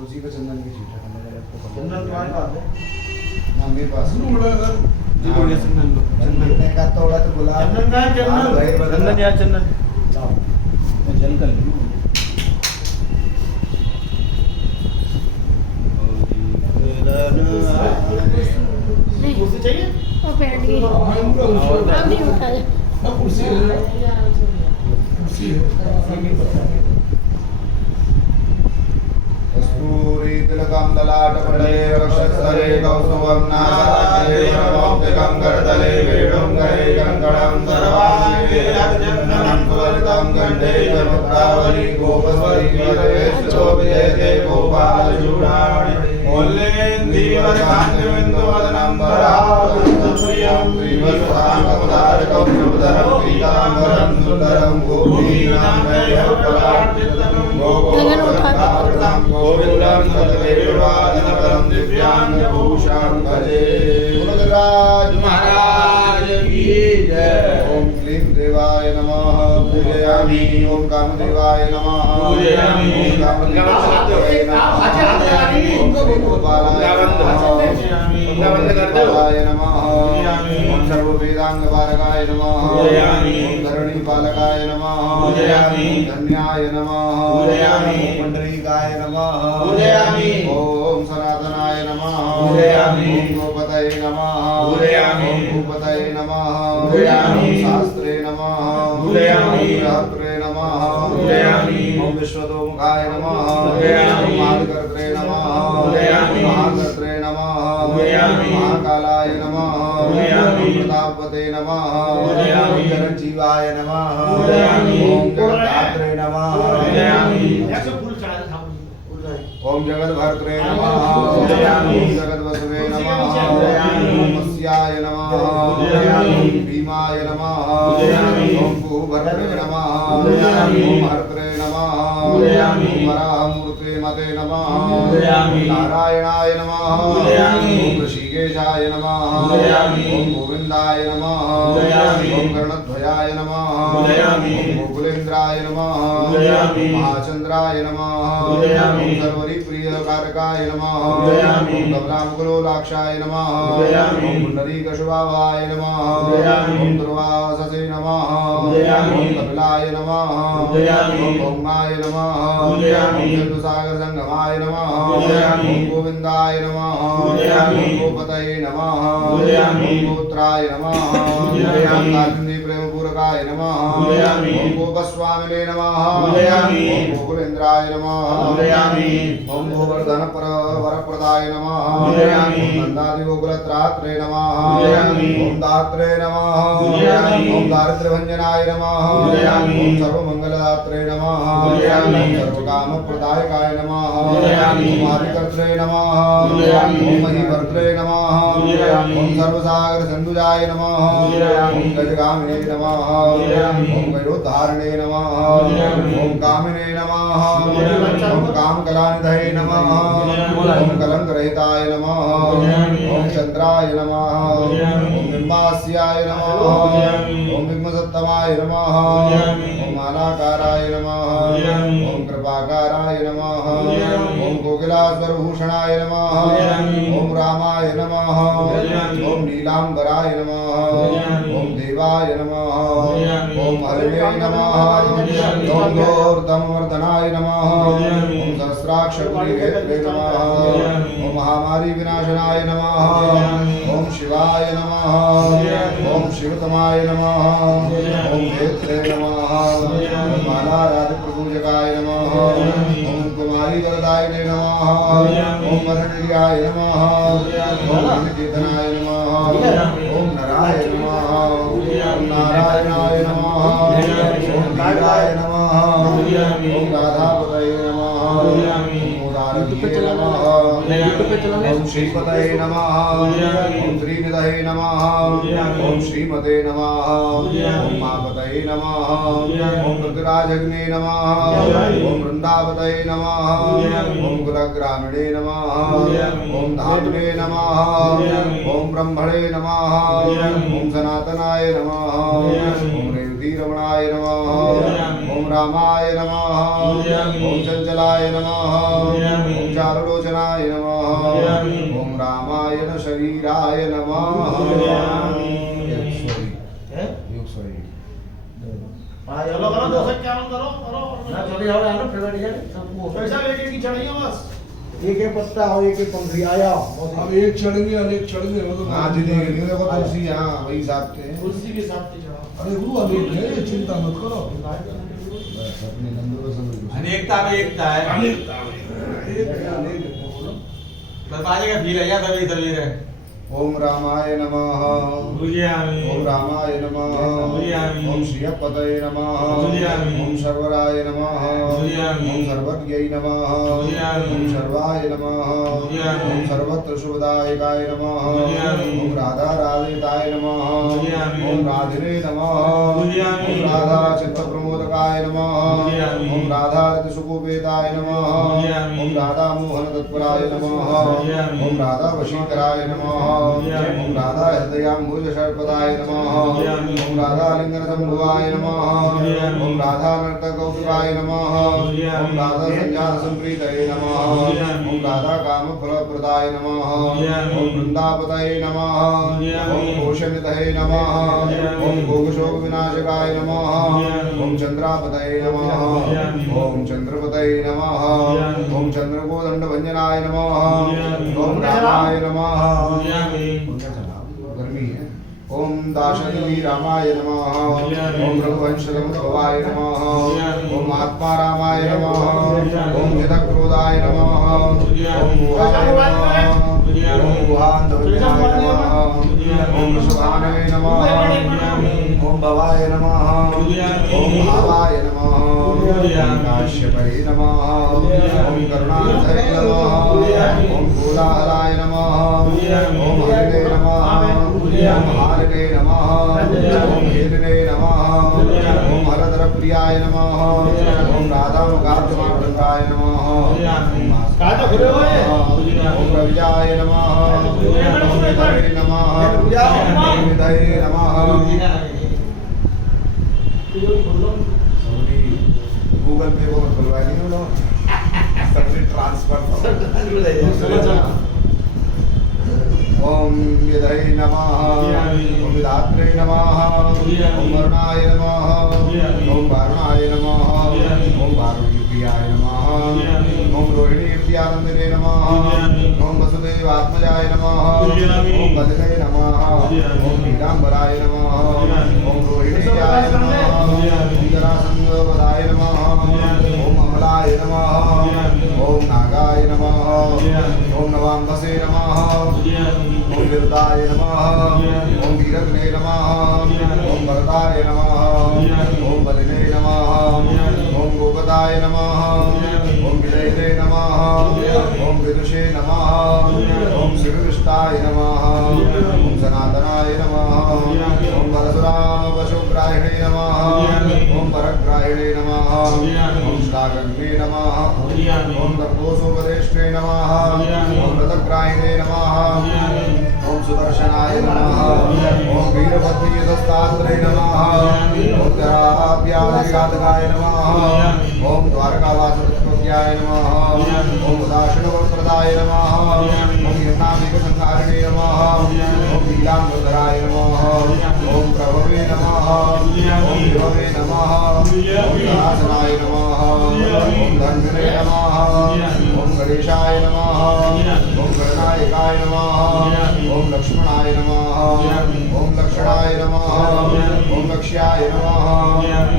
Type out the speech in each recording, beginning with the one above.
तुलसी का चंदन की शीट है चंदन तुम्हारे पास है? ना मेरे पास चंदन का थोड़ा तो गुलाब चंदन का है, चंदन चंदन यार चंदन मैं जल कर लूँ कुर्सी चाहिए? वो बैठ गई अब नहीं उठाया कस्तूरी तिलकं ललाटपटले वक्षस्थले कौस्तुभं नासाग्रे करतले वेणुं करे कङ्कणं सर्वाङ्गे रक्तचन्दनं सुललितं कण्ठे च मुक्तावली गोपस्वरी वीरयेशोभिजयते गोपालचूडामणि मूल्येन्दीवरकान्तिबिन्दुवदनं वराहं श्रीवत्साङ्गमुदारकं प्रभुधरं पीताम्बरं सुन्दरं गोपीनां गोविन्दं सतवेवादनपरं दिव्याङ्गभूषां भजे गुरुराज महाराज की जय। ओम क्लीं देवाय नमः पूजयामि। ओम कामदेवाय नमः पूजयामि। ओम कामदेवाय नमः ओम गोपालाय नमः ओम सर्ववेदांगपारकाय नमः ओम धरणीपालकाय नमः ओम धन्याय नमः ओम पुंडरीकाय नमः ओम सनातनाय नमः ओम गोपतये नमः ओम भूपतये नमः ओम शास्त्रे नमः ओम बृहत्रे नमः ओम विश्वतोमुखाय नमः ओम महाकर्त्रे नमः महाकर्त्रे नमः महाकालाय नमः प्रतापते नमः जगज्जीवाय नमः ओम जगद्धात्रे नमः ओम जगद्भर्त्रे नमः ओम जगद्वसवे नमः ओम मत्स्याय नमः ओम भीमाय नमः ओम भूभर्त्रे नमः ओम हर्त्रे नमः ओम वराहमूर्ते मते नमः नारायणाय नमः ओम ऋषिकेशाय नमः ओम गोविंदाय नमः ओम कर्णध्वजाय नमः ओम गोकुलेन्द्राय नमः महाचंद्राय नमः ओम सर्वरि प्रिय कारकाय नमः ओम कमलामुकुलोलाक्षाय नमः ओम पुंडरीकशुभावाय नमः ओम दुर्वाससे नमः ओम कपिलाय नमः ओम भौमाय नमः ओम चंद्रसागर संगमाय नमः ओम गोविंदाय नमः ओम गोपतये नमः ओम गोत्राय नमः ओम कालिंदी प्रेमपूरकाय नमः ओम गोपस्वामिने नमः ओम गोकुलेन्द्राय नमः ओम गोवर्धन वरप्रदाय नमः ओम नंदादि गोकुलत्रात्रे नमः ओम दात्रे नमः ओम दारिद्र्यभंजनाय नमः ओम सर्वमंगलदात्रे नमः ओम सर्वकामप्रदायकाय नमः ओम आदिकर्त्रे नमः ओम महीभर्त्रे नमः ओम सर्वसागर सिंधुजाय नमः ओम गजगामिने नमः ओम गयोद्धारिणे नमः ओम कामिने नमः ओम कामकलानिधये नमः ओम कलंकरहिताय नमः ओम चंद्राय नमः ओम बिंबास्याय नमः ओम बिंबसत्तमाय नमः ओम मालाकाराय नमः ओम कृपाकाराय नमः ओम कोकिलास्वरभूषणाय नमः ओम रामाय नमः ओम नीलांबराय नमः ओम देवाय नमः ओम हरिवे नमः ओम गौरतमवर्धनाय नमः ओम सहस्राक्षपुरीक्षेत्रे नमः ओम महामारी विनाशनाय नमः ओम शिवाय नमः ओम शिवतमाय नमः ओम क्षेत्रे नमः ओम मालाराधिप्रपूजकाय नमः ओम कुमारी वरदायिने नमः ओम वरणिर्याय नमः ओम चेतनाय नमः ओम नराय नमः ओम नारायणाय नमः ओम वीराय नमः ओम राधापतये नमः ओम उदारतये नमः ओम श्रीपतये नमः ओम श्रीनिधये नमः ओम श्रीमते नमः ओम मापतये नमः ओम ऋतुराजग्ने नमः ओम वृंदावतये नमः ओम कुलग्रामिणे नमः ओम धात्रे नमः ओम ब्रह्मणे नमः ओम सनातनाय नमः ओम रमणाय नमः ओम रामाय नमः ओम चंचलाय नमः ओम चारुलोचनाय नमः ओम रामायण शरीराय नमः चलो करो 251 करो ना चले जाओ यार फिर बैठ जाए सबको पैसा एक एक की चढ़ाइए बस एक एक पत्ता और एक एक पंखुड़ी आया अब एक चढ़ेंगे अनेक चढ़ेंगे मतलब हाँ जी देखो देखो तुलसी यहाँ वही साथ के तुलसी के साथ चढ़ाओ अरे वो अनेक है चिंता मत करो बस अपने नंदों को समझ लो अनेकता में एकता है एक है अनेक है बोलो बस बाजे का फील है या तभी तभी है ओम रामाय नमः बुझियामी ओम रामाय नमः बुझियामी ओम श्रीयपतये नमः बुझियामी ओम सर्वराय नमः बुझियामी ओम सर्वज्ञै नमः बुझियामी ओम सर्वाय नमः बुझियामी ओम सर्वत्र शुभदायकाय नमः बुझियामी ओम राधा राधिताय नमः बुझियामी ओम राधिने नमः बुझियामी ओम राधा चित्त प्रमोदकाय नमः बुझियामी ओम राधा रति सुकोपेताय नमः बुझियामी ओम राधा मोहन तत्पराय नमः बुझियामी ओम राधा वशीकराय नमः बुझियामी ओम राधा हृदयाम्बुज शर्पदाय नमः बुझियामी ओम राधा लिंगन संभुवाय नमः बुझियामी ओम राधा नर्तकौतुकाय नमः बुझियामी ओम राधा संज्ञान संप्रीतये नमः बुझियामी ओम राधा काम फलप्रदाय नमः बुझियामी ओम वृंदापतये नमः बुझियामी ओम घोषनितये नमः बुझियामी ओम भोगशोक विनाशकाय नमः बुझियामी ओम चंद्रापतये नमः बुझियामी ओम चंद्रपतये नमः बुझियामी ओम चंद्रकोदंडभंजनाय नमः बुझियामी ओम रामाय नमः बुझियामी गर्मी है ओम दाशरथी रामाय नमः ओम रघुवंशगमोद्भवाय नमः ओम आत्मा रामाय नमः ओम हितक्रोधाय नमः ओम मोहाय नमः ओम मोहान्धवज्ञाय नमः ओम शुभानवे नमः ओम भवाय नमः ओम भावाय नमः ओम काश्यपये नमः ओम करुणानिधये नमः ओम कोलाहलाय नमः ओम हरिणे नमः ओम हारिणे नमः ओम हेलिने नमः ओम हरधरप्रियाय नमः ओम राधानुगाब्जमार्दंगाय नमः काटा खुले हुए ओम रविजाय नमः ओम विधये नमः ओम विधये नमः गूगल पे को मत खुलवाए नहीं लोग सबसे ट्रांसफर ओम विधये नमः ओम विधात्रे नमः ओम वरुणाय नमः ओम वारुणाय नमः ओम वारुणीप्रियाय नमः ओम रोहिणी प्रियानंदिने नमः ओम वसुदेवात्मजाय नमः ओम बदले नमः ओम पीतांबराय नमः ओम रोहिणीयाय नमः ओम जरासंधवदाय नमः ओम अमलाय नमः ओम नागाय नमः ओम नवाम्बसे नमः ओम विरुदाय नमः ओम वीरग्ने नमः ओम भरताय नमः ओम बलिने नमः ओम गोपदाय नमः ओम विजयने नमः ओम विदुषे नमः ओम श्रीकृष्णाय नमः ओम सनातनाय नमः ओम परशुरामवशुग्राहिणे नमः ओम परग्राहिणे नमः ओम श्लाघग्ने नमः ओम तर्कोसोपदेष्टे नमः ओम रथग्राहिणे नमः ओम सुदर्शनाय नमः ओम वीरभद्रीयदस्तात्रे नमः ओम जराभ्यादिघातकाय नमः ओम द्वारकावासवत्पत्याय नमः ओम उदासीनवरप्रदाय नमः ओम हिरणाभिकसंहारिणे नमः ओम नीलाम्बरधराय नमः ओम प्रभवे नमः ओम विभवे नमः ओम धरासनाय नमः ओम धन्वने नमः ओम गणेशाय नमः ओम गणनायकाय नमः ओम लक्ष्मणाय नमः ओम लक्षणाय नमः ओम लक्ष्याय नमः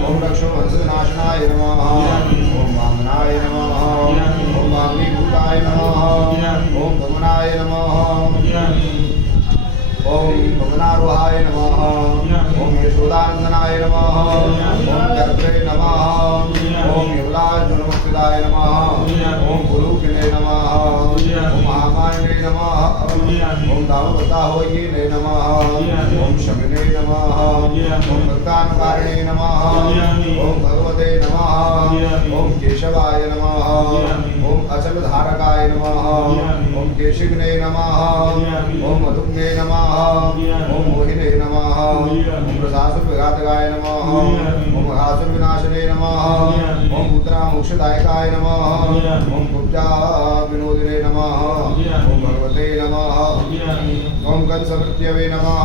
ओम लक्ष्मणवंशनाशनाय नमः ओम वामनाय नमः ओम वामनीभूताय नमः ओम भवनाय नमः ओम भवनारोहाय नमः ओम यशोदानंदनाय नमः ओम कर्त्रे नमः ओम युवराजुनमुक्तिदाय नमः ओम गुरुकिने नमः ओम महामायने नमः ओम दामवताहोयिने नमः ओम शमिने नमः ओम भक्तानुकारिणे नमः ओम भगवते नमः ओम केशवाय नमः ओम अचल धारकाय नमः ओम केशिग्ने नमः ओम मधुग्ने नमः ओम मोहिने नमः ओम प्रसासुर विघातकाय नमः ओम घासुर विनाशने नमः ओम पुत्रा मोक्षदायकाय नमः ओम कुब्जा विनोदिने नमः ओम भगवते नमः ओम कंसवृत्यवे नमः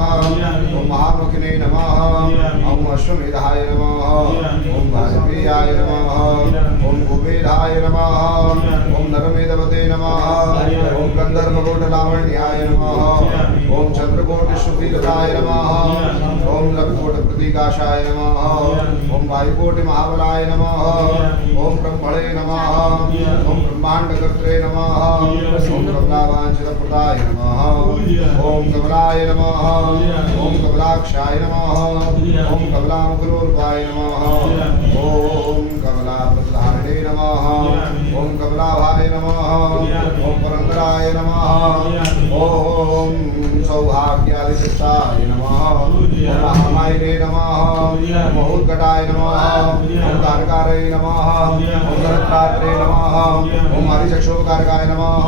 ओम महामुखिने नमः ओम अश्वमेधाय नमः ओम भाजपेयाय नमः ओम कुबेराय नमः ओम नरमेधवते नमः ओम गंधर्वकोटलावण्याय नमः ओम चंद्रकोटिशुभिगताय नमः ओम लघुकोटप्रतीकाशाय नमः ओम वायुकोटिमहाबलाय नमः ओम ब्रह्मणे नमः ओम ब्रह्मांडकर्त्रे नमः ओम कमलावांछितप्रदाय नमः ओम कमलाय नमः ओम कमलाक्षाय नमः ओम कमलामुखरोल्पाय नमः ओम कमलाप्रधारिणे नमः ओम कमलाभाय नमः ओम परंगराय नमः ओम सौभाग्यादिशिष्टाय नमः ओम महामायिने नमः ओम उद्घटाय नमः ओम कारकारे नमः ओम सरत्रात्रे नमः ओम हरिचक्षुकारकाय नमः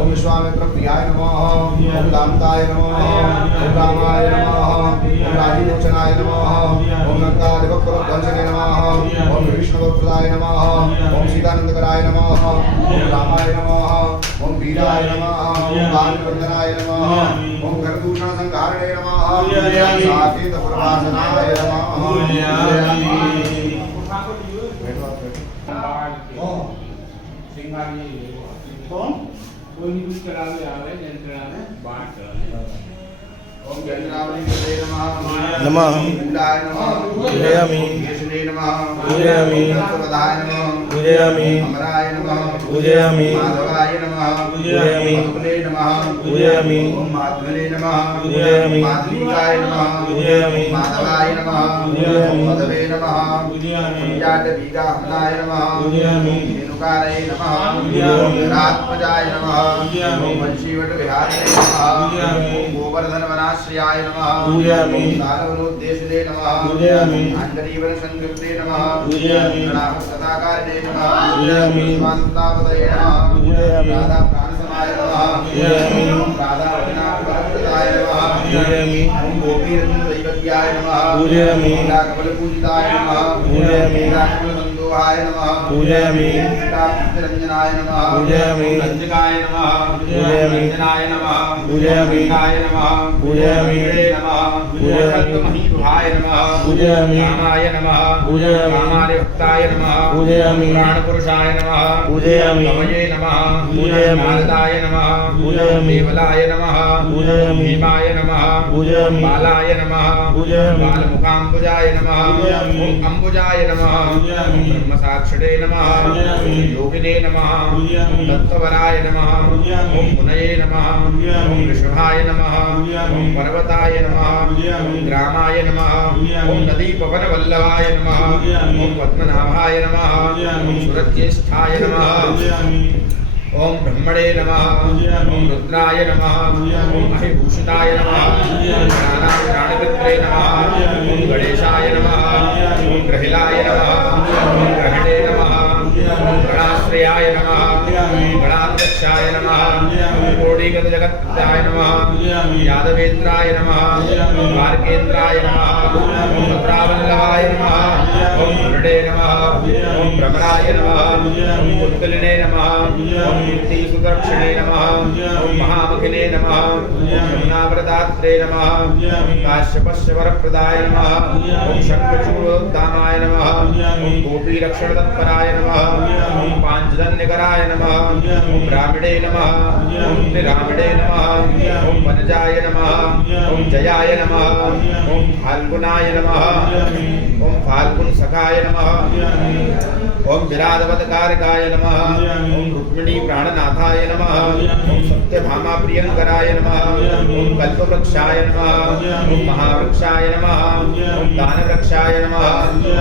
ओम विश्वामित्रप्रियाय नमः ओम दान्ताय नमः ओम रामाय नमः ओम राजीलोचनाय नमः ओम लंकाधिपप्रध्वंसने नमः ओम विष्णुप्रदाय नमः ओम सीतानंदकराय नमः ओम रामाय नमः ओम वीराय नमः ओम बालवंदनाय नमः ओम करदूषण संहारणे नमः साकेत प्रवासनाय नमः कौन कोई भी कुछ करावे आवे जन करावे बात करावे ओम गंगावलीपते नमः नमः मूलाय नमः पूजयामि केशने नमः पूजयामि सर्वदाय नमः पूजयामि अमराय नमः पूजयामि माधवाय नमः पूजयामि मधुले नमः पूजयामि ओम माधवले नमः पूजयामि माधवीकाय नमः पूजयामि माधवाय नमः पूजयामि मधवे नमः जातवीगाहनाय नमः रेणुकाय नमः रात्मजाय नमः ओम वंशीवट विहारिणे नमः ओम गोवर्धन वनाश्रयाय नमः पूजयामि दानवनोद्देशने नमः पूजयामि आंजलीवन संयुक्ते नमः पूजयामि नामस्तदाकारिणे नमः पूजयामि स्वान्तदापदये नमः पूजयामि राधा प्राणसमाय नमः पूजयामि राधा वचनाप्रदाय नमः पूजयामि ओम गोपीरंजनदैवत्याय नमः पूजयामि कमलपूजिताय नमः पूजयामि कमलसंदोहाय नमः पूजयामि रंजनाय नमः पूजयामि रंजकाय नमः पूजयामि रंजनाय नमः पूजयामि रंजकाय नमः पूजयामि नमः पूजयामि महीरुहाय नमः पूजयामि रामाय नमः पूजयामि रामाय भक्ताय नमः पूजयामि प्राणपुरुषाय नमः पूजयामि कमये नमः पूजयामि नारदाय नमः पूजयामि देवलाय नमः पूजयामि भीमाय नमः पूजयामि बालाय नमः पूजयामि बालमुखाम्बुजाय नमः पूजयामि ओम अम्बुजाय नमः ओम ब्रह्मसाक्षिणे नमः ओम योगिने नमः ओम दत्तवराय नमः ओम मुनये नमः ओम ऋषभाय नमः ओम पर्वताय नमः ओम ग्रामाय नमः ओम नदीपवनवल्लभाय नमः ओम पद्मनाभाय नमः ओम सुरज्येष्ठाय नमः ओम ब्रह्मणे नमः ओम रुद्राय नमः ओम महिभूषिताय नमः ओम प्राणपित्रे नमः ओम गणेशाय नमः ओम ग्रहिलाय नमः ओम ग्रहणे नमः ओम गणाश्रयाय नमः ओम गणाध्यक्षाय नमः ओम कोटिगतजगत्पताय नमः यादवेन्द्राय नमः ओम वार्केन्द्राय नमः ओम भद्रावल्लभाय नमः ओम गुरुडे नमः ओम भ्रमराय नमः ओम कुत्तलिने नमः ओम सुदक्षिणे नमः ओम महामखिने नमः ओम यमुनाव्रतात्रे नमः ओम काश्यपस्य वरप्रदाय नमः ओम शङ्खचूडोद्धामाय नमः ओम गोपीरक्षणतत्पराय नमः ओम पाञ्चजन्यकराय नमः ओम ब्राह्मणे नमः ओम त्रिरामिणे नमः ओम वनजाय नमः ओम जयाय नमः ओम फाल्गुनाय नमः ओम फाल्गुन सखाय नमः ओम विराधवतकारकाय नमः ओम रुक्मिणी प्राणनाथाय नमः ओम सत्यभामा प्रियंकराय नमः ओम कल्पवृक्षाय नमः ओम महावृक्षाय नमः ओम दानवृक्षाय नमः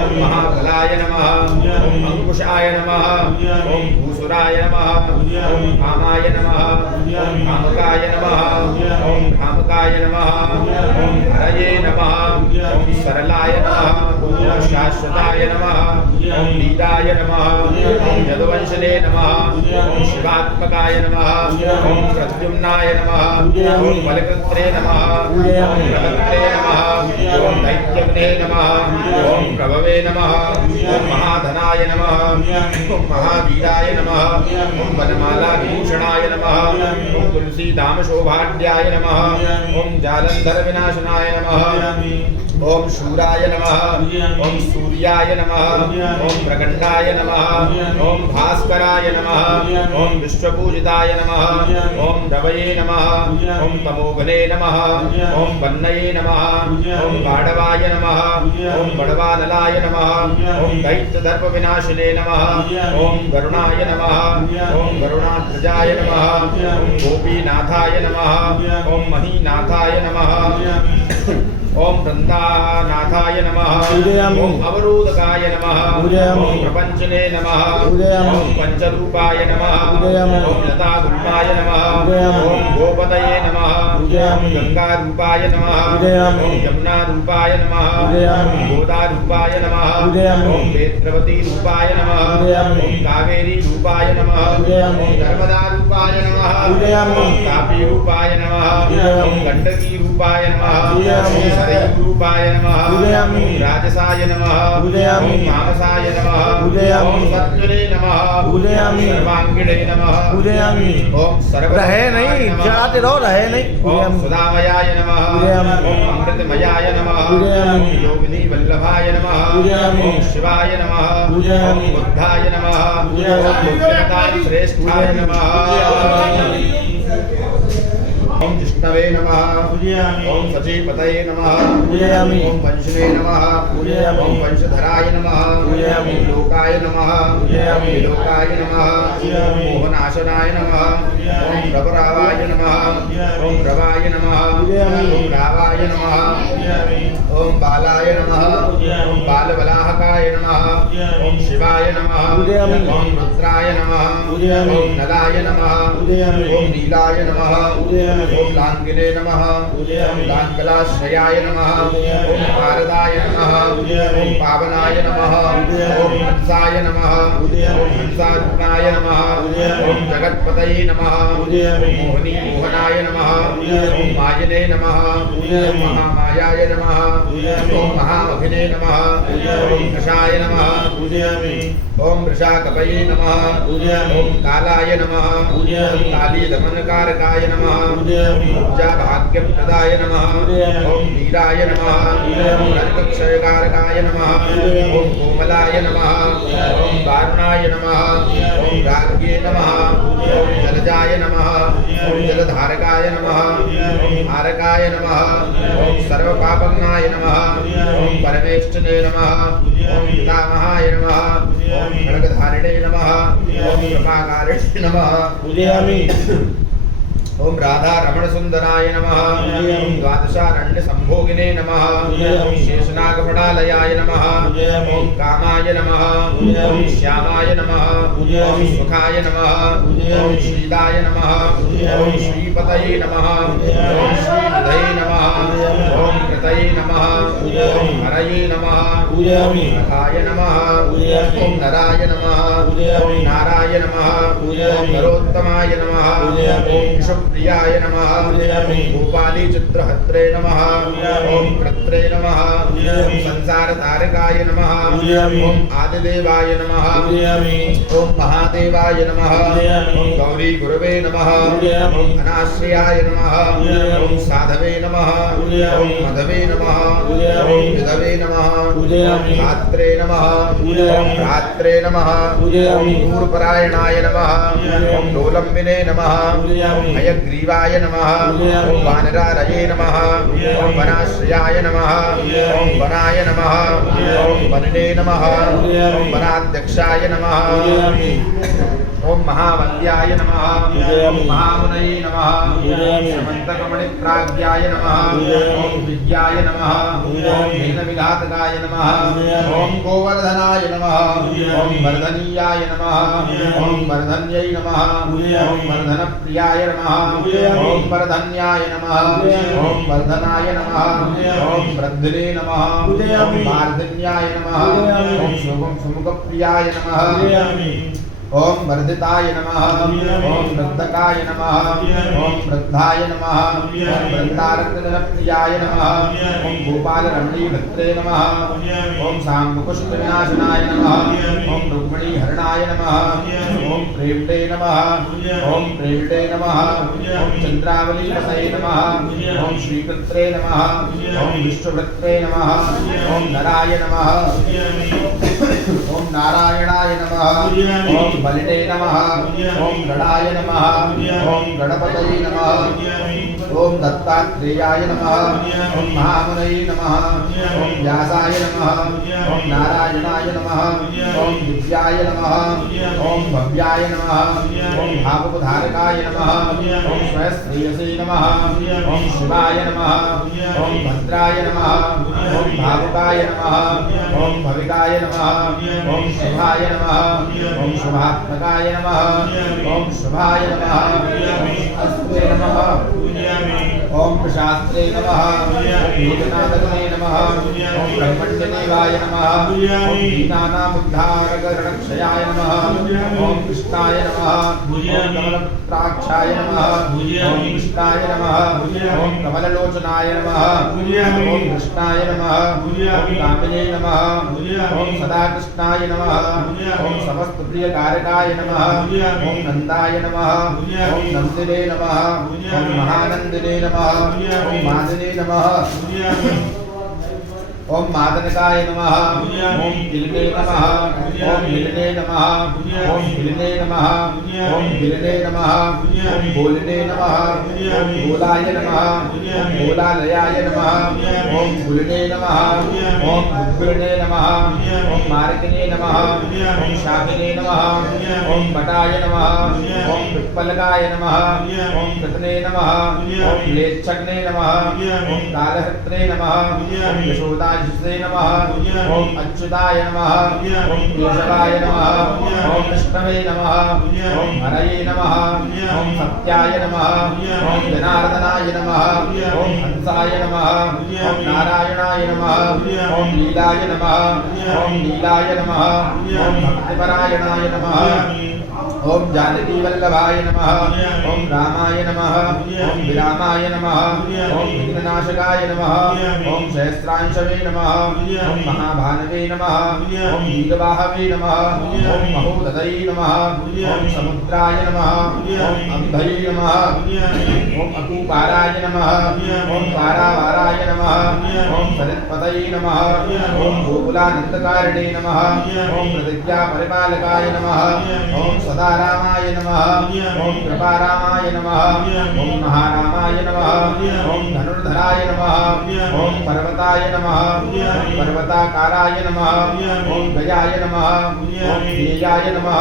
ओम महाफलाय नमः ओम अंकुशाय नमः ओम भूसुराय नमः ओम भामाय नमः ओम भामकाय नमः ओम भ्रामकाय नमः ओम हरये नमः ओम सरलाय नमः ओम शाश्वताय नमः ओम नीलाय नमः ओम यदुवंशने नमः ओम शिवात्मकाय नमः ओम प्रद्युम्नाय नमः ओम बलकृत्रे नमः ओम प्रभक्त्रे नमः ओम दैत्यग्ने नमः ओम प्रभवे नमः ओम महाधनाय नमः ओम महावीराय नमः ओम वनमाला विभूषणाय नमः ओम तुलसी धाम शोभाढ्याय नमः ओम जालंधर विनाशनाय नमः ओम शूराय नमः ओम सूर्याय नमः ओम प्रकंडाय नमः ओम भास्कराय नमः ओम विश्वपूजिताय नमः ओम रवये नमः ओम तमोघने नमः ओम वन्नये नमः ओम गाढवाय नमः ओम बड़वानलाय नमः ओम दैत्यदर्प विनाशिने नमः ओम गरुणाय नमः ओम गरुणाध्वजाय नमः ओम गोपीनाथाय नमः ओम महीनाथाय नमः ओम वृंदानाथाय नमः ओम अवरोधकाय नमः ओम प्रपंचने नमः ओम पंचरूपाय नमः ओम लतागुल्माय नमः ओम गोपतये नमः ओम गंगारूपाय नमः ओम यमुनारूपाय नमः ओम गोदारूपाय नमः ओम वेत्रवती रूपाय नमः ओम कावेरी रूपाय नमः ओम नर्मदारूपाय नमः ओम तापी रूपाय नमः ओम गंडकी रूपाय नमः रूपाय नमः ओम राजसाय नमः ओम तामसाय नमः ओम सत्वरे नमः सर्वांगिणे नमः ओम रहे नहीं चढ़ाते रहो रहे नहीं ओम सुदामयाय नमः ओम अमृतमयाय नमः ओम योगिनी वल्लभाय नमः ओम शिवाय नमः ओम बुद्धाय नमः ओम बुद्धिमताय श्रेष्ठाय नमः ओम जिष्णवे नमः ओम सचीपतये नमः ओम पंचने नमः ओम पंचधराय नमः ओम लोकाय नमः ओम लोकाय नमः ओम मोहनाशनाय नमः ओम प्रभरावाय नमः ओम रवाय नमः ओम रावाय नमः ओम बालाय नमः ओम बालबलाहकाय नमः ओम शिवाय नमः ओम रुद्राय नमः ओम नलाय नमः ओम नीलाय नमः ओम लांगिने नमः ओम लांगलाश्रयाय नमः ओम पारदाय नमः ओम पावनाय नमः ओम हंसाय नमः ओम हंसारूपाय नमः ओम जगत्पतये नमः ओम मोहनी मोहनाय नमः ओम मायने नमः ओम महामायाय नमः ओम महामघिने नमः ओम कृशाय नमः ओम वृषाकपये नमः ओम कालाय नमः ओम काली दमनकारकाय नमः पूजा भाग्यप्रदाय नमः ओम वीराय नमः ओम नरकक्षयकारकाय नमः ओम कोमलाय नमः ओम वारुणाय नमः ओम राज्ञे नमः ओम जलजाय नमः ओम जलधारकाय नमः ओम हारकाय नमः ओम सर्वपापज्ञाय नमः ओम परमेष्ठने नमः ओम पितामहाय नमः ओम खड्गधारिणे नमः ओम कृपाकारिणे नमः ओम राधा रमण सुंदराय नमः ओम द्वादशारण्य संभोगिने नमः ओम शेषनागफणालयाय नमः ओम कामाय नमः ओम श्यामाय नमः ओम सुखाय नमः ओम श्रीदाय नमः ओम श्रीपतये नमः ओम श्रीनिधये नमः ओम कृतये नमः ओम हरये नमः ओम रथाय नमः ओम नराय नमः ओम नाराय नमः ओम नरोत्तमाय नमः ओम प्रियाय नमः ओम गोपाली चित्रहत्रे नमः ओम कृत्रे नमः ओम संसार तारकाय नमः ओम आदिदेवाय नमः ओम महादेवाय नमः ओम गौरी गुरवे नमः ओम अनाश्रयाय नमः ओम साधवे नमः ओम मधवे नमः ओम विधवे नमः धात्रे नमः ओम रात्रे नमः ओम दूरपरायणाय नमः ओम लोलंबिने नमः हयग्रीवाय नमः ओम वानरारये नमः ओम वनाश्रयाय नमः ओम वनाय नमः ओम वनिने नमः ओम वनाध्यक्षाय नमः ओम महावल्याय नमः पूजयामि। ओम महामुनये नमः पूजयामि। समन्तकमणिप्राज्ञाय नमः पूजयामि। ओम विद्याय नमः पूजयामि। ओम वेदविघातकाय नमः पूजयामि। ओम गोवर्धनाय नमः पूजयामि। ओम वर्धनीयाय नमः पूजयामि। ओम वर्धन्यै नमः पूजयामि। ओम वर्धनप्रियाय नमः पूजयामि। ओम वर्धन्याय नमः पूजयामि। ओम वर्धनाय नमः पूजयामि। ओम वृद्धिने नमः पूजयामि। ओम वार्धन्याय नमः पूजयामि। ओम शुभम सुमुखप्रियाय नमः पूजयामि। ओम वर्धिताय नमः पूजयामि। ओम वृद्धकाय नमः पूजयामि। ओम वृद्धाय नमः पूजयामि। ओम वृद्धारत्नप्रियाय नमः पूजयामि। ओम गोपालरमणीभद्रे नमः पूजयामि। ओम शाम्बकुष्ठविनाशनाय नमः पूजयामि। ओम रुक्मिणीहरणाय नमः पूजयामि। ओम प्रेमटे नमः पूजयामि। ओम प्रेमटे नमः पूजयामि। ओम चंद्रावलीपतये नमः पूजयामि। ओम श्रीकृत्रे नमः पूजयामि। ओम विष्णुवृत्रे नमः पूजयामि। ओम नराय नमः ओम नारायणाय नमः पूजयामि। ओम बलिने नमः पूजयामि। ओम गणाय नमः पूजयामि। ओम गणपतये नमः पूजयामि। ओम दत्तात्रेयाय नमः पूजयामि। ओम महामुनये नमः पूजयामि। ओम व्यासाय नमः पूजयामि। ओम नारायणाय नमः पूजयामि। ओम विद्याय नमः पूजयामि। ओम भव्याय नमः पूजयामि। ओम भावुकधारकाय नमः पूजयामि। ओम स्वयश्रेयसे नमः पूजयामि। ओम शिवाय नमः पूजयामि। ओम भद्राय नमः पूजयामि। ओम भावुकाय नमः पूजयामि। ओम भविकाय नमः पूजयामि। ओम शुभाय नमः पूजयामि। ओम शुभात्मकाय नमः पूजयामि। ओम शुभाय नमः पूजयामि। अस्ते नमः पूजयामि। ओम प्रशास्त्रे नमः पूजयामि। ओम वेदनादने नमः पूजयामि। ओम ब्रह्मण्यदेवाय नमः पूजयामि। ओम दीनानामुद्धारकरणक्षयाय नमः पूजयामि। ओम कृष्णाय नमः पूजयामि। ओम कमलप्राक्षाय नमः पूजयामि। ओम कृष्णाय नमः पूजयामि। ओम कमललोचनाय नमः पूजयामि। ओम कृष्णाय नमः पूजयामि। ओम कामिने नमः पूजयामि। ओम सदाकृष्णाय नमः पूजयामि। ओम समस्तप्रियकारकाय नमः पूजयामि। ओम नन्दाय नमः पूजयामि। ओम नन्दिने नमः पूजयामि। ओम महानन्दिने नमः पूजयामि। ओम मादिने नमः पूजयामि। ओम मादनकाय नमः पूजयामि। ओम दिलने नमः ओम मिलने नमः ओम मिलने नमः ओम दिलने नमः ओम बोलने नमः ओम बोलाय नमः ओम बोलालयाय नमः ओम भूलने नमः ओम उग्रणे नमः ओम मार्गने नमः ओम शाकिने नमः ओम भटाय नमः ओम पिप्पलकाय नमः ओम कृतने नमः ओम लेच्छग्ने नमः ओम कालहत्रे नमः ओम यशोदा जिसे नमः ओम अच्युताय नमः ओम केशवाय नमः ओम विष्णवे नमः ओम हरये नमः ओम सत्याय नमः ओम जनार्दनाय नमः ओम हंसाय नमः ओम नारायणाय नमः ओम लीलाय नमः ओम नीलाय नमः ओम भक्तिपरायणाय नमः ओम जानकी वल्लभाय नमः ओम रामाय नमः ओम विरामाय नमः ओम विघ्ननाशकाय नमः ओम सहस्रांशवे नमः ओम महाभानवे नमः ओम वीरवाहवे नमः ओम महोदधये नमः ओम समुद्राय नमः ओम अम्भये नमः ओम अकूपाराय नमः ओम पारावाराय नमः ओम सरित्पतये नमः ओम गोकुलानन्दकारिणे नमः ओम प्रतिज्ञापरिपालकाय नमः ओम सदा रामाय नमः ओम कृपारामाय नमः ओम महारामाय नमः ओम धनुर्धराय नमः ओम पर्वताय नमः ओम पर्वताकाराय नमः ओम गजाय नमः ओम ध्येयाय नमः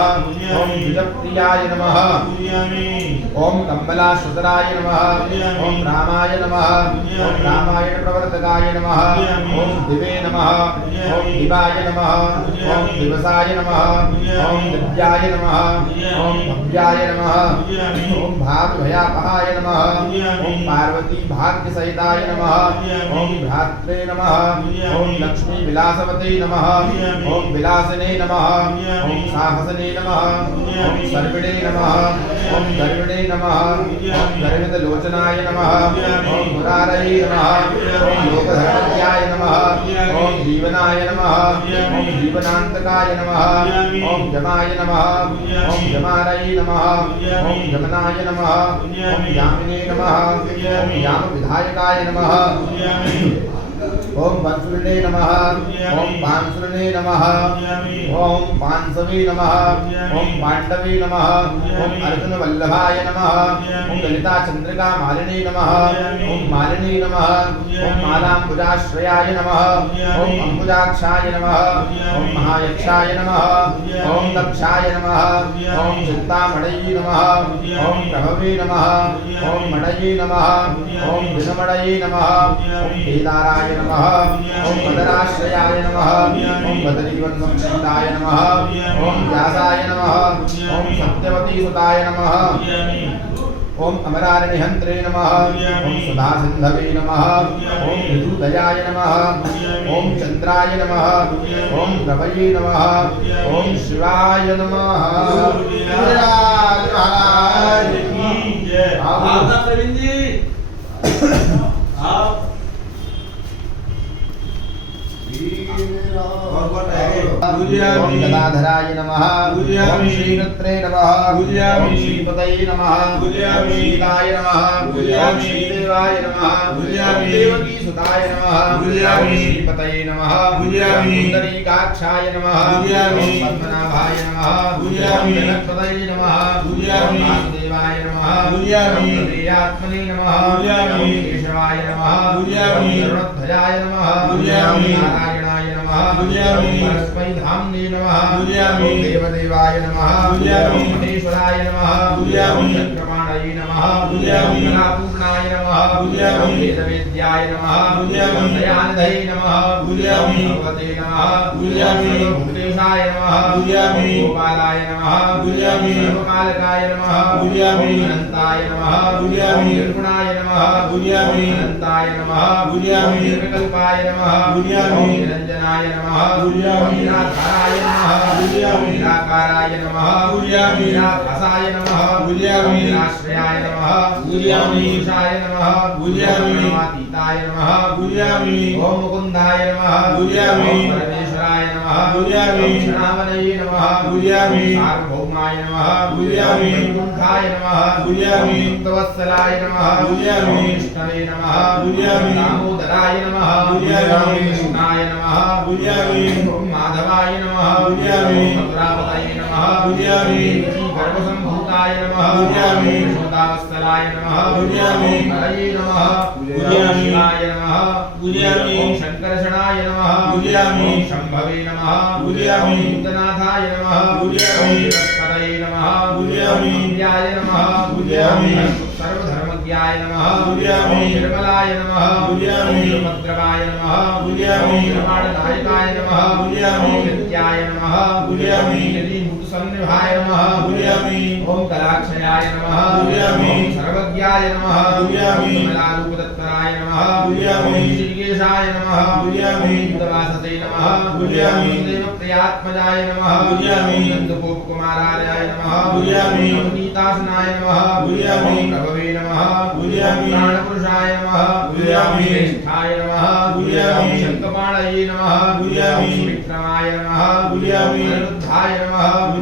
ओम द्विजप्रियाय नमः ओम कम्बलाश्रुतराय नमः ओम रामाय नमः ओम रामायण प्रवर्तकाय नमः ओम दिवे नमः ओम दिवाय नमः ओम दिवसाय नमः ओम दिव्याय नमः ओम भव्याय नमः ओम भागभयापहाय नमः ओम पार्वती भाग्यसहिताय नमः ओम भ्रात्रे नमः ओम लक्ष्मी विलासवते नमः ओम विलासिने नमः ओम साहसने नमः ओम सर्विणे नमः ओम गर्विणे नमः ओम गर्वितलोचनाय नमः ओम मुरारये नमः ओम लोकधर्मज्ञाय नमः ओम जीवनाय नमः ओम जीवनान्तकाय नमः ओम जमाय नमः ओम जमारये नमः ओम जमनाय नमः ओम यामिने नमः ओम यामविधायकाय नमः ओम पंचुरणे नमः ओम पांचुरणे नमः ओम पांचवे नमः ओम पांडवे नमः ओम अर्जुन वल्लभाय नमः ओम ललिता चंद्रिका मालिनी नमः ओम मालिनी नमः ओम मालांबुजाश्रयाय नमः ओम अंबुजाक्षाय नमः ओम महायक्षाय नमः ओम दक्षाय नमः ओम चिंतामणये नमः ओम प्रभवे नमः ओम मणये नमः ओम दिनमणये नमः ओम केदाराय नमः ओम मदराश्रयाय नमः ओम बदरीवन्वंशिताय नमः ओम व्यासाय नमः ओम सत्यवती सुताय नमः ओम अमरारणिहंत्रे नमः ओम सुधासिंधवे नमः ओम विदुदयाय नमः ओम चंद्राय नमः ओम रवये नमः ओम शिवाय नमः। महाराज की जय। प्रवीण जी आप ओम गदाधराय नमः ओम श्रीरत्रे नमः ओम श्रीपतये नमः ओम श्रीदाय नमः ओम श्रीदेवाय नमः ओम देवकी सुताय नमः ओम श्रीपतये नमः ओम पुंडरीकाक्षाय नमः ओम पद्मनाभाय नमः ओम जनकपतये नमः ओम वासुदेवाय नमः ओम प्रियात्मने नमः ओम केशवाय नमः ओम गरुड़ध्वजाय नमः ओम नारायणाय नमः परस्मै धाम्ने नमः ओम देवदेवाय नमः ओम महेश्वराय नमः ओम चक्रपाणये नमः ओम कलापूर्णाय नमः ओम वेदवेद्याय नमः ओम दयानिधये नमः ओम भगवते नमः ओम भूतेशाय नमः ओम गोपालाय नमः ओम सर्वकालकाय नमः ओम अनंताय नमः ओम निर्गुणाय नमः ओम अनंताय नमः ओम निर्विकल्पाय नमः ओम निरंजनाय नमः ओम निराधाराय नमः ओम निराकाराय नमः ओम निराभासाय नमः ओम निराश्रयाय नमः ओम ईशाय नमः ओम परमातीताय नमः ओम मुकुंदाय नमः ओम परमेश्वराय नमः ओम क्षणावनये नमः ओम सार्वभौमाय नमः ओम वैकुंठाय नमः ओम भक्तवत्सलाय नमः ओम विष्णवे नमः ओम दामोदराय नमः ओम कृष्णाय नमः ओम माधवाय नमः ओम मथुरापतये नमः ओम गर्भसंभूताय नमः ओम यशोदावत्सलाय नमः ओम हरये नमः ओम शिवाय नमः ओम शंकरशणाय नमः ओम शंभवे नमः ओम भूतनाथाय नमः ओम बृहस्पतये नमः ओम इंद्राय नमः ओम सर्वधर्मज्ञाय नमः ओम निर्मलाय नमः ओम भद्रवाय नमः ओम निर्माणनायकाय नमः ओम नित्याय नमः ओम यदीभूतसन्निभाय नमः ओम कलाक्षयाय नमः ओम सर्वज्ञाय नमः ओम कलारूपतत्पराय नमः ओम श्रीकेशाय नमः ओम बुद्धवासते नमः ओम देवप्रियात्मजाय नमः ओम नन्दगोपकुमाराय नमः ओम नवनीतासनाय नमः ओम प्रभवे नमः ओम प्राणपुरुषाय नमः ओम श्रेष्ठाय नमः ओम शङ्खपाणये नमः ओम सुविक्रमाय नमः ओम अनिरुद्धाय नमः ओम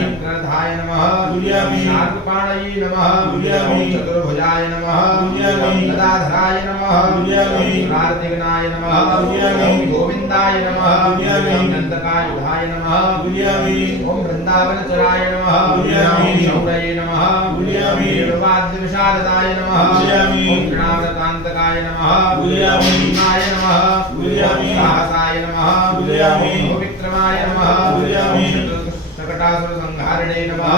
चक्रधाय नमः ओम शार्ङ्गपाणये नमः ओम चतुर्भुजाय नमः ओम गदाधराय नमः ओम कार्तिकनाय नमः ओम गोविन्दाय नमः ओम नन्दकायुधाय नमः ओम वृन्दावनचराय नमः ओम शौरये नमः ओम वेणुवाद्यविशारदाय नमः ओम गणावृतान्तकाय नमः ओम भीमाय नमः ओम साहसाय नमः ओम विक्रमाय नमः ओम शकटासुरसंहारिणे नमः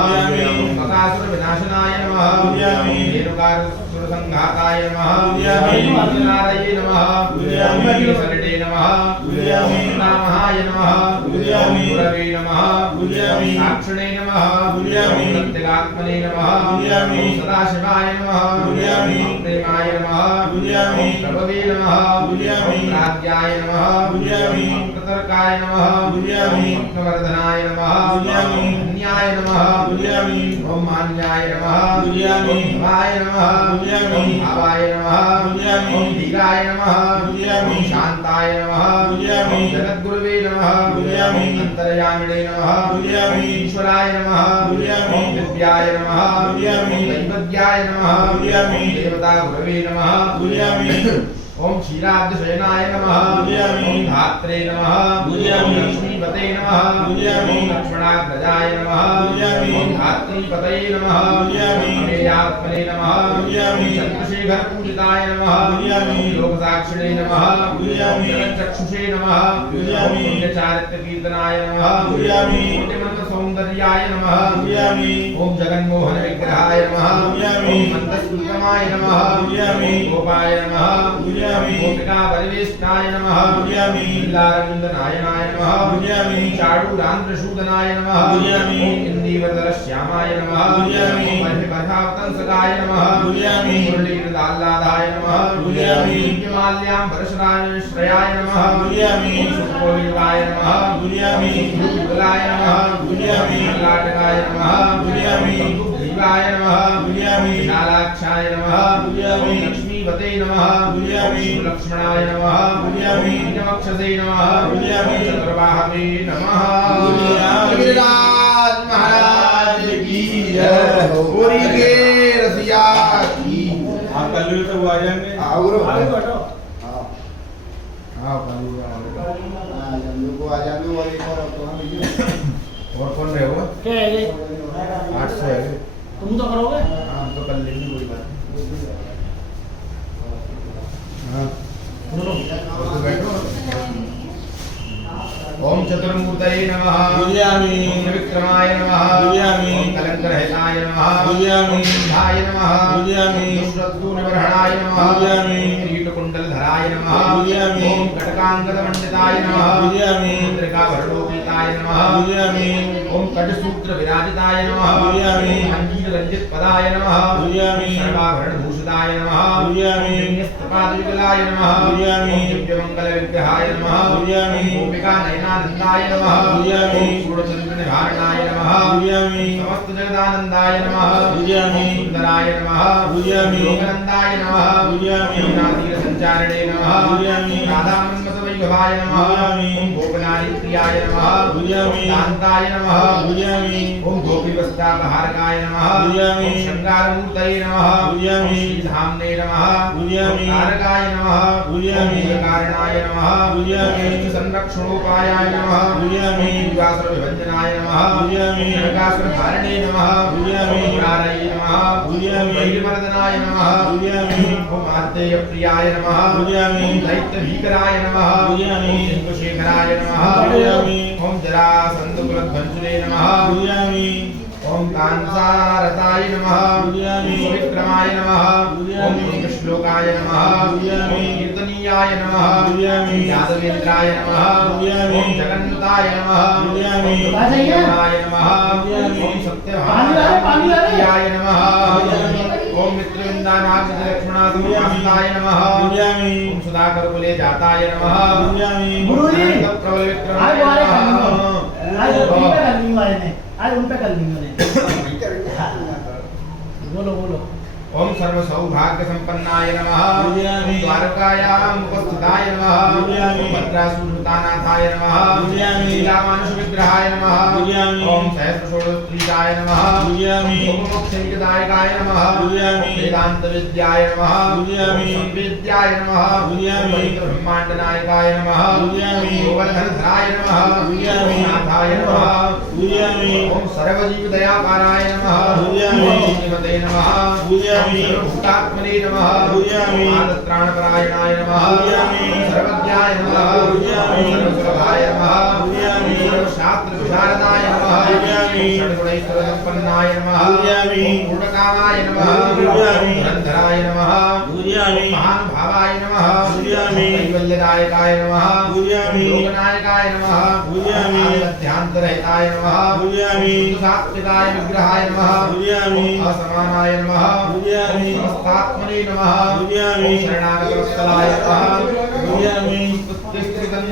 ओम बकासुरविनाशनाय नमः ओम धेनुकासुरसंघाताय नमः ओम अग्निनाराये नमः ओम केसरिणे नमः ओम रामाय नमः ओम गुरवे नमः ओम साक्षिणे नमः ओम प्रत्यगात्मने नमः ओम सदाशिवाय नमः ओम प्रेमाय नमः ओम प्रभवे नमः ओम प्राज्ञाय नमः ओम प्रतर्काय नमः ओम भक्तवर्धनाय नमः ओम धन्याय नमः ओम मान्याय नमः ओम भवाय नमः ओम भावाय नमः ओम धीराय नमः ओम शान्ताय नमः ओम जगद्गुरुवे नमः ओम अंतर्यामिणे नमः ओम ईश्वराय नमः ओम दिव्याय नमः ओम दैवज्ञाय नमः ओम देवता गुरवे नमः ओम क्षीराब्धशयनाय नमः पूजयामि। ओम धात्रे नमः पूजयामि। ओम लक्ष्मीपते नमः पूजयामि। ओम लक्ष्मणाग्रजाय नमः पूजयामि। ओम धात्रीपतये नमः पूजयामि। अमेयात्मने नमः पूजयामि। चंद्रशेखर पूजिताय नमः पूजयामि। लोकसाक्षिणे नमः पूजयामि। जगच्चक्षुषे नमः पूजयामि। पुण्यचारित्रकीर्तनाय नमः पूजयामि। सौंदर्याय नमः पूजयामि। ओम जगन्मोहन विग्रहाय नमः पूजयामि। ओम मंदस्कृतमाय नमः पूजयामि। गोपाय नमः पूजयामि। गोपिका परिवेष्टाय नमः पूजयामि। लीलारविन्दनायनाय नमः पूजयामि। चाडूरान्ध्रशूदनाय नमः पूजयामि। ओम इन्दीवरदलश्यामाय नमः पूजयामि। ओम परिवर्धावतंसकाय नमः पूजयामि। मुरलीधरदाल्लादाय नमः पूजयामि। दिव्यमाल्यां परशुराय नमः पूजयामि। ओम सुखोविवाय नमः पूजयामि। सुखलाय नमः पूजयामि। लाटकाय नमः पूजयामि। शिवाय नमः पूजयामि। विशालाक्षाय नमः पूजयामि। लक्ष्मीपते नमः पूजयामि। लक्ष्मणाय नमः पूजयामि। नमक्षसे नमः पूजयामि। चतुर्बाहवे नमः पूजयामि। गिरिराज महाराज की जय हो पूरी के रसिया की आप कल तो आ जाएंगे। आगे बैठो हाँ कल आ जाने वाली और कौन रहे हो क्या है ये 800 है तुम तो करोगे हाँ तो कर लेंगे कोई बात नहीं। हाँ तो बैठो ओम चतुर्मूर्तये नमः पूजयामि। ओम विक्रमाय नमः पूजयामि। ओम कलंकरहिताय नमः पूजयामि। ओम सिद्धाय नमः पूजयामि। दुष्टद्दूनिवर्हणाय नमः पूजयामि। कीटकुण्डलधराय नमः पूजयामि। ओम कटकांगदमण्डिताय नमः पूजयामि। मुद्रिकाभरणोपेताय नमः पूजयामि। ओम कटसूत्रविराजिताय नमः पूजयामि। अंजीररञ्जितपदाय नमः पूजयामि। सर्वाभरणभूषिताय नमः पूजयामि। पुण्यस्तपादविकलाय नमः पूजयामि। ओम दिव्यमङ्गलविग्रहाय नमः पूजयामि। गोपिका नयनानन्दाय नमः पूजयामि। ओम पूर्णचन्द्रनिवारणाय नमः पूजयामि। समस्त जगदानन्दाय नमः पूजयामि। ओम सुन्दराय नमः पूजयामि। लोकनन्दाय नमः पूजयामि। यमुनातीरसञ्चारिणे नमः पूजयामि। राधामन्मथवैभवाय नमः पूजयामि। ओम गोपनारिप्रियाय नमः पूजयामि। कान्ताय नमः पूजयामि। ओम गोपीवस्त्रापहारकाय नमः पूजयामि। ओम शृङ्गारमूर्तये नमः पूजयामि। ओम श्रीधाम्ने नमः पूजयामि। ओम तारकाय नमः पूजयामि। ओम कारणाय नमः पूजयामि। ओम संरक्षणोपायाय नमः पूजयामि। ओम दिवासुरविभञ्जनाय नमः पूजयामि। ओम नरकासुरधारिणे नमः पूजयामि। ओम पुरारये नमः पूजयामि। ओम वैरिमर्दनाय नमः पूजयामि। ओम आर्तेयप्रियाय नमः पूजयामि। ओम दैत्यभीकराय नमः पूजयामि। ओम चन्द्रशेखराय नमः पूजयामि। ओम जरासन्धकुलध्वंसने नमः पूजयामि। ओम कांसारताय नमः पूजयामि। ओम विक्रमाय नमः पूजयामि। ओम श्लोकाय नमः पूजयामि। ओम कीर्तनीयाय नमः पूजयामि। ओम यादवेन्द्राय नमः पूजयामि। ओम जगन्नाथाय नमः पूजयामि। ओम प्रद्युम्नाय नमः पूजयामि। ओम सत्यभामाय नमः ओम मित्रविन्दानागलक्ष्मणाय नमः पूजयामि। ओम सुधाकरकुले जाताय नमः पूजयामि। गुरुजी प्रबल आज विक्रमाय वाले नमः आज उन पे कर ली वाले ने आज उन पे कर ली मैंने बोलो बोलो ओम सर्व सौभाग्य संपन्नाय नमः पूजयामि। द्वारकायाम् उपस्थिताय नमः पूजयामि। भद्रासुरतानाथाय नमः पूजयामि। लीलामानुष विग्रहाय नमः पूजयामि। ओम सहस्रषोडशीताय नमः पूजयामि। ओम मोक्षनिकदायकाय नमः पूजयामि। ओम वेदांत विद्याय नमः पूजयामि। ओम संवेद्याय नमः पूजयामि। ओम ब्रह्मांड नायकाय नमः पूजयामि। गोवर्धनधराय नमः पूजयामि। ओम नाथाय नमः पूजयामि। ओम सर्वजीवदयाकाराय नमः पूजयामि। ओम श्रीमते नमः पूजयामि। सर्वभूतात्मने नमः पूजयामि। आदत्राणपरायणाय नमः पूजयामि। सर्वज्ञाय नमः पूजयामि। सर्वसुलभाय नमः पूजयामि। सर्वशास्त्रविशारदाय नमः पूजयामि। षड्गुणैश्वर्यसम्पन्नाय नमः पूजयामि। ओम पूर्णकामाय नमः पूजयामि। धुरन्धराय नमः पूजयामि। महानुभावाय नमः पूजयामि। कैवल्यदायकाय नमः पूजयामि। लोकनायकाय नमः पूजयामि। आदिमध्यान्तरहिताय नमः पूजयामि। सात्विकाय विग्रहाय नमः पूजयामि। असमानाय नमः पूजयामि। समस्तात्मने नमः पूजयामि। ओम शरणागतवत्सलाय नमः पूजयामि। स्तुत्यस्त्रितन्य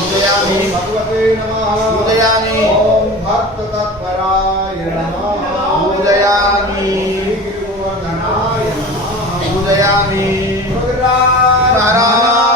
पूजयामि भगवते नमः पूजयामि ओम भक्त तत्पराय नमः पूजयामि श्री गिरिवर्धनाय नमः पूजयामि रुद्राय महाराज